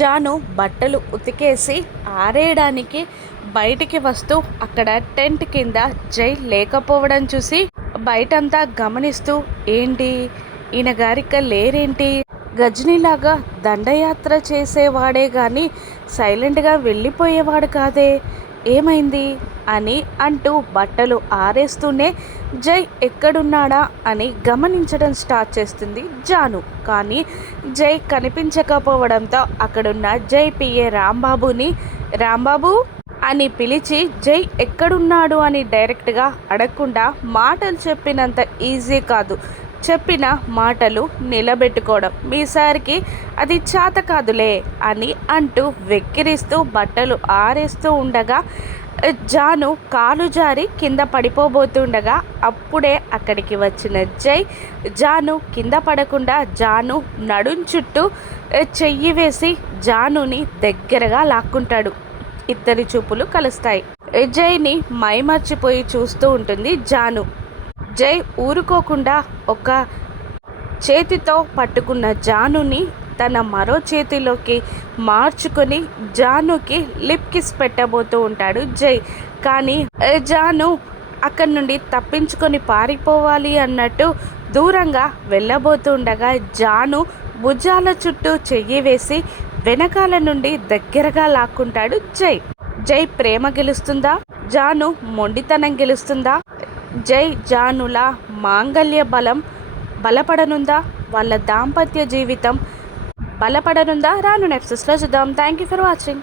జాను బట్టలు ఉతికేసి ఆరేయడానికి బయటికి వస్తూ అక్కడ టెంట్ కింద జై లేకపోవడం చూసి బయటంతా గమనిస్తూ ఏంటి ఈయన గారిక లేరేంటి, గజనీలాగా దండయాత్ర చేసేవాడే కానీ సైలెంట్గా వెళ్ళిపోయేవాడు కాదే, ఏమైంది అని అంటూ బట్టలు ఆరేస్తూనే జై ఎక్కడున్నాడా అని గమనించడం స్టార్ట్ చేస్తుంది జాను. కానీ జై కనిపించకపోవడంతో అక్కడున్న జై పిఏ రాంబాబుని రాంబాబు అని పిలిచి జై ఎక్కడున్నాడు అని డైరెక్ట్గా అడగకుండా మాటలు చెప్పినంత ఈజీ కాదు చెప్పిన మాటలు నిలబెట్టుకోవడం, మీసారికి అది చేత కాదులే అని అంటూ వెక్కిరిస్తూ బట్టలు ఆరేస్తూ ఉండగా జాను కాలు జారి కింద పడిపోబోతుండగా అప్పుడే అక్కడికి వచ్చిన జై జాను కింద పడకుండా జాను నడుం చుట్టూ చెయ్యి వేసి జానుని దగ్గరగా లాక్కుంటాడు. ఇద్దరి చూపులు కలుస్తాయి. జైని మైమర్చిపోయి చూస్తూ ఉంటుంది జాను. జై ఊరుకోకుండా ఒక చేతితో పట్టుకున్న జానుని తన మరో చేతిలోకి మార్చుకొని జానుకి లిప్ కిస్ పెట్టబోతూ ఉంటాడు జై. కానీ జాను అక్కడి నుండి తప్పించుకొని పారిపోవాలి అన్నట్టు దూరంగా వెళ్ళబోతుండగా జాను భుజాల చుట్టూ చెయ్యి వేసి వెనకాల నుండి దగ్గరగా లాక్కుంటాడు జై. జై ప్రేమ గెలుస్తుందా, జాను మొండితనం గెలుస్తుందా, జై జానుల మాంగళ్య బలం బలపడనుందా, వాళ్ళ దాంపత్య జీవితం బలపడనుందా? రాను ఎపిసోడ్స్లో చూద్దాం. Thank you for watching.